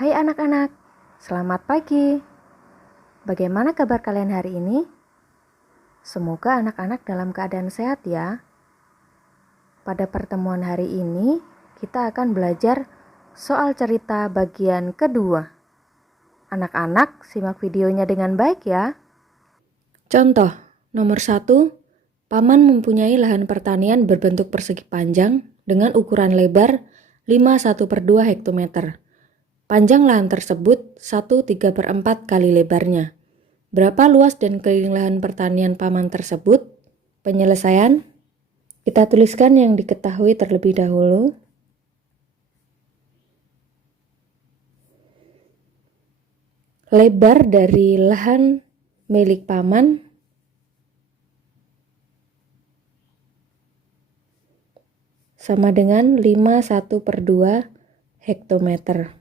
Hai anak-anak, selamat pagi. Bagaimana kabar kalian hari ini? Semoga anak-anak dalam keadaan sehat ya. Pada pertemuan hari ini, kita akan belajar soal cerita bagian kedua. Anak-anak, simak videonya dengan baik ya. Contoh, nomor 1, Paman mempunyai lahan pertanian berbentuk persegi panjang dengan ukuran lebar 5/1/2 hektometer. Panjang lahan tersebut 1/3/4 kali lebarnya. Berapa luas dan keliling lahan pertanian Paman tersebut? Penyelesaian, kita tuliskan yang diketahui terlebih dahulu. Lebar dari lahan milik Paman sama dengan 5/1/2 hektometer.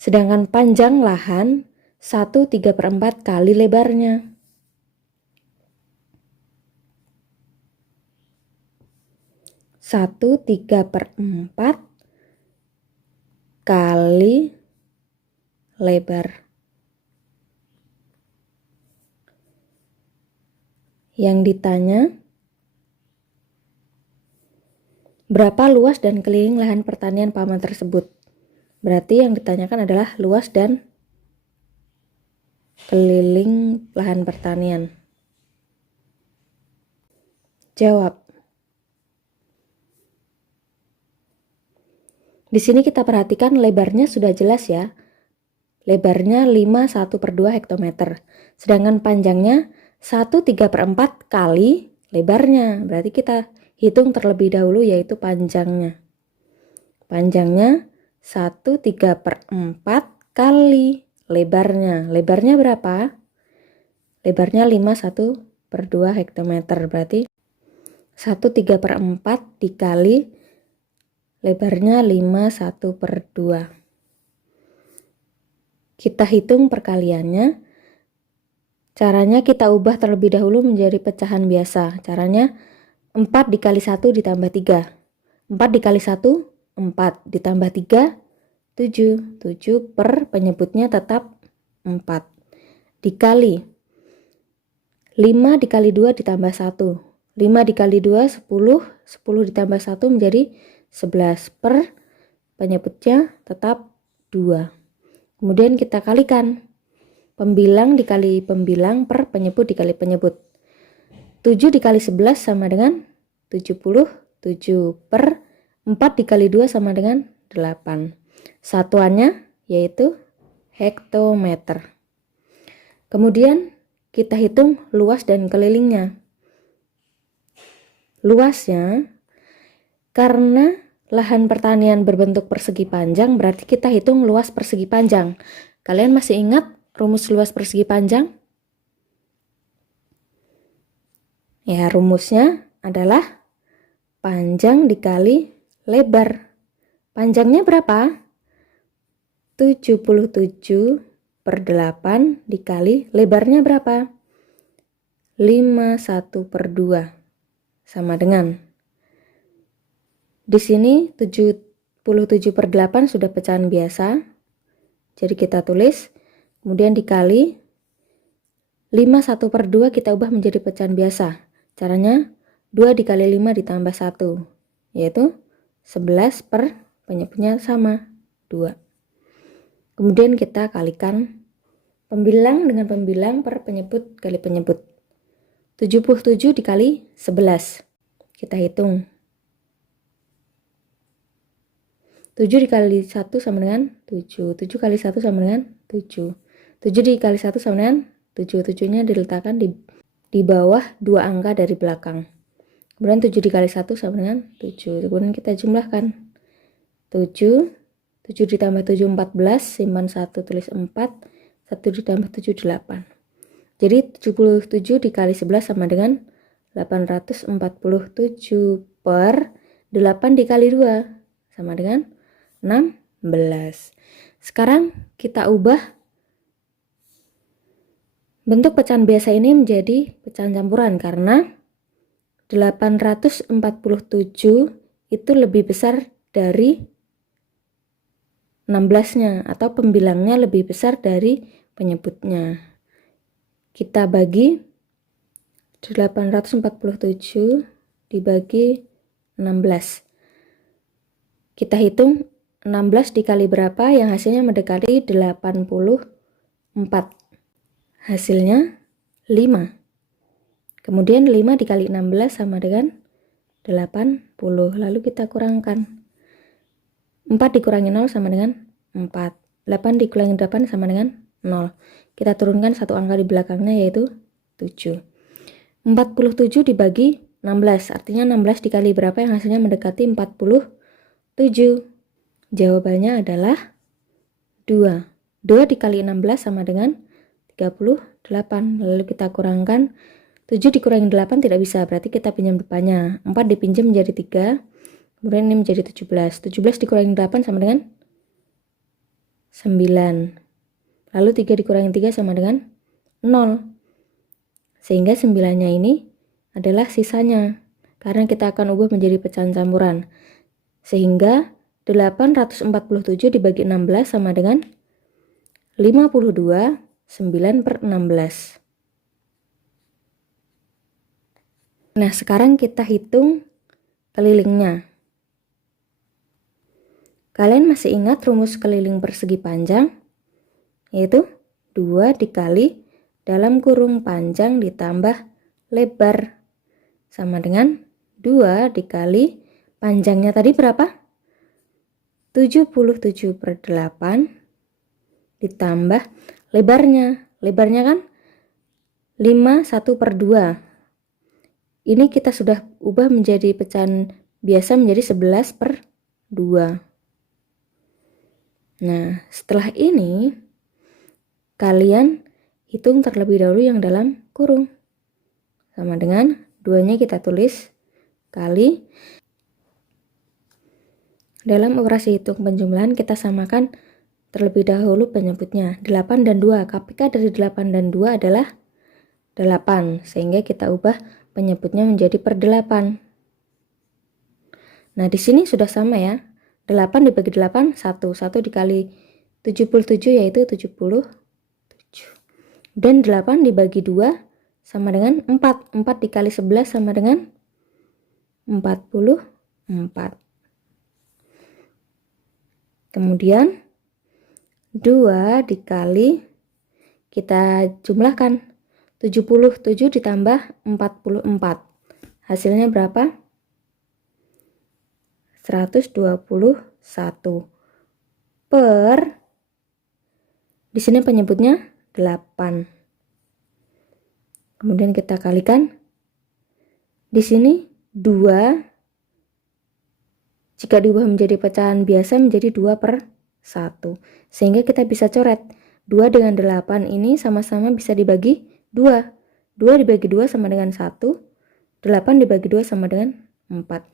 Sedangkan panjang lahan 1/3/4 kali lebarnya. Satu 1/3/4 kali lebar. Yang ditanya, berapa luas dan keliling lahan pertanian Paman tersebut? Berarti yang ditanyakan adalah luas dan keliling lahan pertanian. Jawab. Di sini kita perhatikan lebarnya sudah jelas ya. Lebarnya 5/1/2 hektometer. Sedangkan panjangnya 1/3/4 kali lebarnya. Berarti kita hitung terlebih dahulu yaitu panjangnya. Panjangnya 1/3/4 kali lebarnya. Lebarnya berapa? Lebarnya 5/1/2 hektometer. Berarti 1/3/4 dikali lebarnya 5/1/2. Kita hitung perkaliannya. Caranya kita ubah terlebih dahulu menjadi pecahan biasa. Caranya 4 dikali 1 ditambah 3. 4 dikali 1, 4 ditambah 3, 7. 7 per penyebutnya tetap 4. Dikali 5 dikali 2 ditambah 1. 5 dikali 2, 10. 10 ditambah 1 menjadi 11 per penyebutnya tetap 2. Kemudian kita kalikan. Pembilang dikali pembilang per penyebut dikali penyebut. 7 dikali 11 sama dengan 70. 7 per 4 dikali 2 sama dengan 8. Satuannya yaitu hektometer. Kemudian kita hitung luas dan kelilingnya. Luasnya, karena lahan pertanian berbentuk persegi panjang, berarti kita hitung luas persegi panjang. Kalian masih ingat rumus luas persegi panjang? Ya, rumusnya adalah panjang dikali lebar. Panjangnya berapa? 77/8 dikali lebarnya berapa? 5/1/2 sama dengan, di sini 77/8 sudah pecahan biasa, jadi kita tulis, kemudian dikali 5/1/2 kita ubah menjadi pecahan biasa. Caranya 2 dikali 5 ditambah 1, yaitu 11 per penyebutnya sama 2. Kemudian kita kalikan pembilang dengan pembilang per penyebut kali penyebut. 77 dikali 11. Kita hitung. 7 dikali 1 sama dengan 7. 7 kali 1 sama dengan 7. 7 dikali 1 sama dengan 7. 7-nya diletakkan di bawah 2 angka dari belakang. Kemudian 7 dikali 1 sama dengan 7. Kemudian kita jumlahkan. 7. 7 ditambah 7, 14. Simpan 1, tulis 4. 1 ditambah 7, 8. Jadi 77 dikali 11 sama dengan 847 per 8 dikali 2 sama dengan 16. Sekarang kita ubah bentuk pecahan biasa ini menjadi pecahan campuran karena 847 itu lebih besar dari 16-nya atau pembilangnya lebih besar dari penyebutnya. Kita bagi 847 dibagi 16. Kita hitung 16 dikali berapa yang hasilnya mendekati 84. Hasilnya 5. Kemudian 5 dikali 16 sama dengan 80. Lalu kita kurangkan. 4 dikurangi 0 sama dengan 4. 8 dikurangi 8 sama dengan 0. Kita turunkan satu angka di belakangnya yaitu 7. 47 dibagi 16. Artinya 16 dikali berapa yang hasilnya mendekati 47. Jawabannya adalah 2. 2 dikali 16 sama dengan 38. Lalu kita kurangkan. 7 dikurangi 8 tidak bisa, berarti kita pinjam depannya. 4 dipinjam menjadi 3. Kemudian ini menjadi 17. 17 dikurangi 8 sama dengan 9. Lalu 3 dikurangi 3 sama dengan 0. Sehingga 9-nya ini adalah sisanya. Karena kita akan ubah menjadi pecahan campuran. Sehingga 847 dibagi 16 sama dengan 52, 9/16. Nah, sekarang kita hitung kelilingnya. Kalian masih ingat rumus keliling persegi panjang? Yaitu 2 dikali dalam kurung panjang ditambah lebar. Sama dengan 2 dikali panjangnya tadi berapa? 77/8 ditambah lebarnya. Lebarnya kan 51/2. Ini kita sudah ubah menjadi pecahan biasa menjadi 11/2. Nah, setelah ini kalian hitung terlebih dahulu yang dalam kurung. Sama dengan 2-nya kita tulis kali. Dalam operasi hitung penjumlahan kita samakan terlebih dahulu penyebutnya. 8 dan 2. KPK dari 8 dan 2 adalah 8. Sehingga kita ubah penyebutnya menjadi per 8. Nah, di sini sudah sama ya. 8 dibagi 8, 1. 1 dikali 77 yaitu 77. Dan 8 dibagi 2 sama dengan 4. 4 dikali 11 sama dengan 44. Kemudian 2 dikali, kita jumlahkan, 77 ditambah 44. Hasilnya berapa? 121 per, di sini penyebutnya 8. Kemudian kita kalikan. Di sini 2 jika diubah menjadi pecahan biasa menjadi 2/1. Sehingga kita bisa coret 2 dengan 8 ini sama-sama bisa dibagi 2. 2 dibagi 2 sama dengan 1. 8 dibagi 2 sama dengan 4.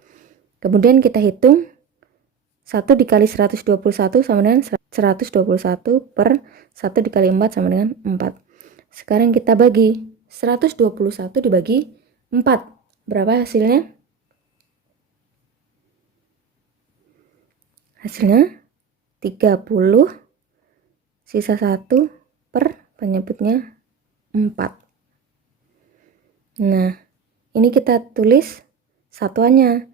Kemudian kita hitung 1 dikali 121 sama dengan 121 per 1 dikali 4 sama dengan 4. Sekarang kita bagi 121 dibagi 4. Berapa hasilnya? Hasilnya 30, sisa 1 per penyebutnya 4. Nah, ini kita tulis satuannya.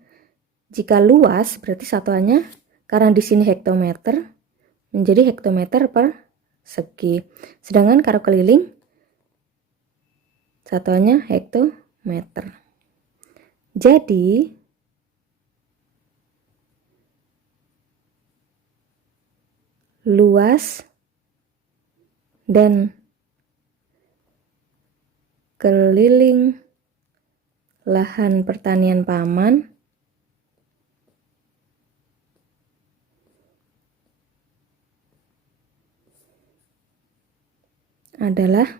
Jika luas berarti satuannya, karena di sini hektometer, menjadi hektometer per segi. Sedangkan kalau keliling satuannya hektometer. Jadi luas dan keliling lahan pertanian paman adalah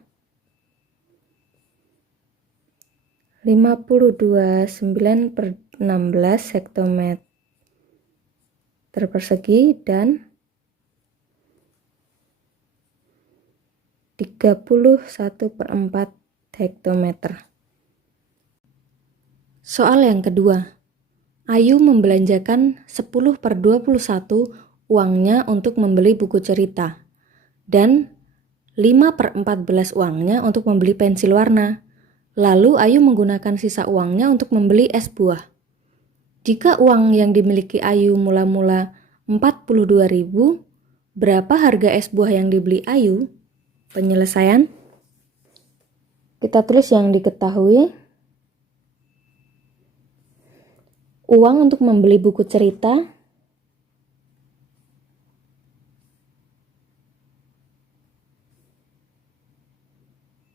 52,9/16 hektometer persegi dan 31/4 hektometer. Soal yang kedua. Ayu membelanjakan 10/21 uangnya untuk membeli buku cerita. Dan 5/14 uangnya untuk membeli pensil warna. Lalu Ayu menggunakan sisa uangnya untuk membeli es buah. Jika uang yang dimiliki Ayu mula-mula 42.000, berapa harga es buah yang dibeli Ayu? Penyelesaian. Kita tulis yang diketahui. Uang untuk membeli buku cerita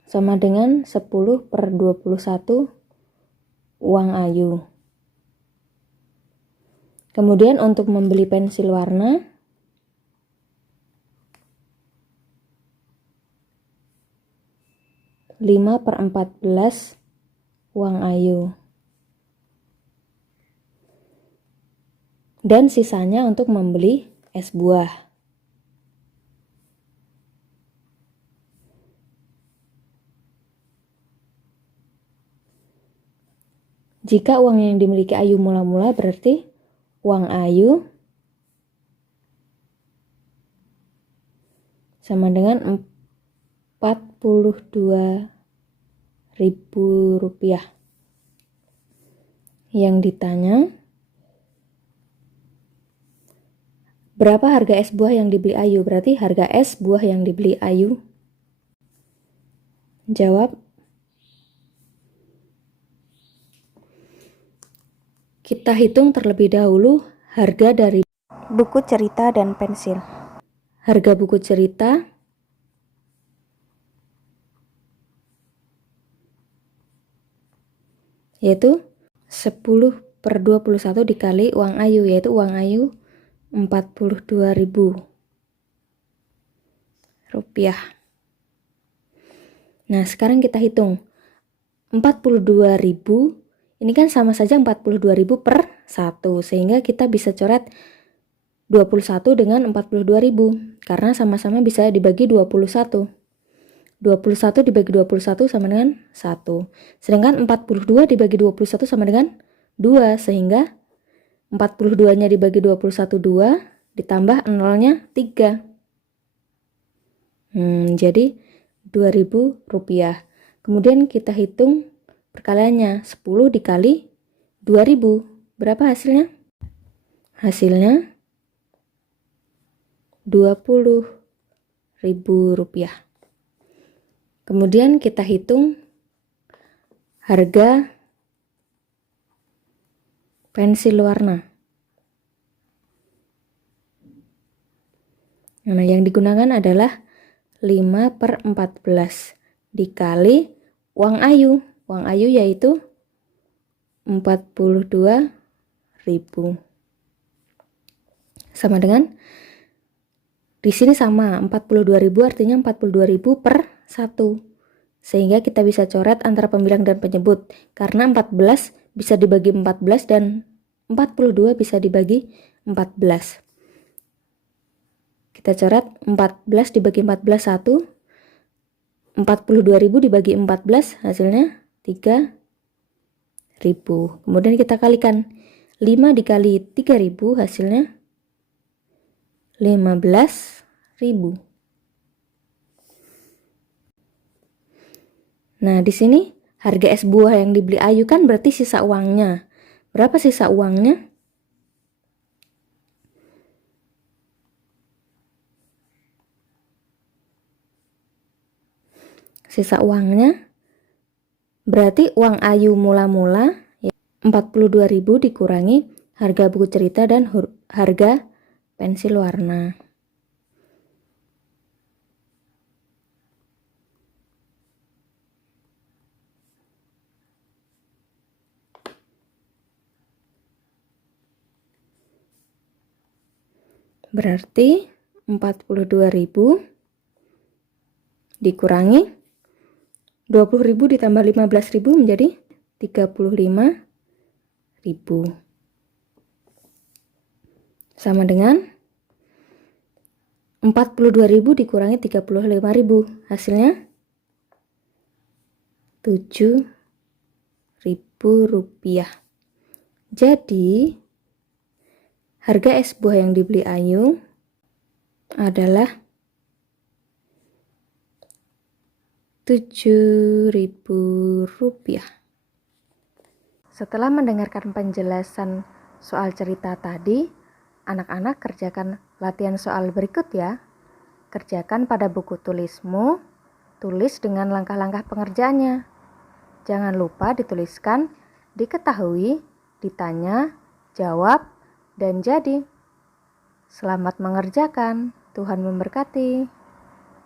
sama dengan 10/21 uang Ayu. Kemudian untuk membeli pensil warna, lima per 14 uang Ayu. Dan sisanya untuk membeli es buah. Jika uang yang dimiliki Ayu mula-mula berarti uang Ayu sama dengan 42.000 rupiah. Yang ditanya, berapa harga es buah yang dibeli Ayu? Berarti harga es buah yang dibeli Ayu. Jawab. Kita hitung terlebih dahulu harga dari buku cerita dan pensil. Harga buku cerita yaitu 10/21 dikali uang Ayu, yaitu uang Ayu 42.000 rupiah. Nah, sekarang kita hitung 42.000 ini kan sama saja 42.000 per 1, sehingga kita bisa coret 21 dengan 42.000 karena sama-sama bisa dibagi 21. 21 dibagi 21 sama dengan 1. Sedangkan 42 dibagi 21 sama dengan 2, sehingga 42-nya dibagi 21 2, ditambah 0-nya 3. Jadi 2.000 rupiah. Kemudian kita hitung perkaliannya, 10 dikali 2.000. Berapa hasilnya? Hasilnya 20.000 rupiah. Kemudian kita hitung harga pensil warna. Nah, yang digunakan adalah 5/14 dikali uang Ayu. Uang Ayu yaitu 42.000. Sama dengan di sini sama 42.000 artinya 42.000 per 1. Sehingga kita bisa coret antara pembilang dan penyebut karena 14 bisa dibagi 14 dan 42 bisa dibagi 14. Kita coret 14 dibagi 14 1. 42.000 dibagi 14 hasilnya 3.000. Kemudian kita kalikan 5 dikali 3.000 hasilnya 15.000. Nah, di sini harga es buah yang dibeli Ayu kan berarti sisa uangnya. Berapa sisa uangnya? Sisa uangnya berarti uang Ayu mula-mula 42.000 dikurangi harga buku cerita dan harga pensil warna. Berarti 42.000 dikurangi 20.000 ditambah 15.000 menjadi 35.000. Sama dengan 42.000 dikurangi 35.000 hasilnya 7.000 rupiah. Jadi Harga es buah yang dibeli Ayu adalah Rp7.000. Setelah mendengarkan penjelasan soal cerita tadi, anak-anak kerjakan latihan soal berikut ya. Kerjakan pada buku tulismu, tulis dengan langkah-langkah pengerjaannya. Jangan lupa dituliskan, diketahui, ditanya, jawab, dan jadi. Selamat mengerjakan. Tuhan memberkati.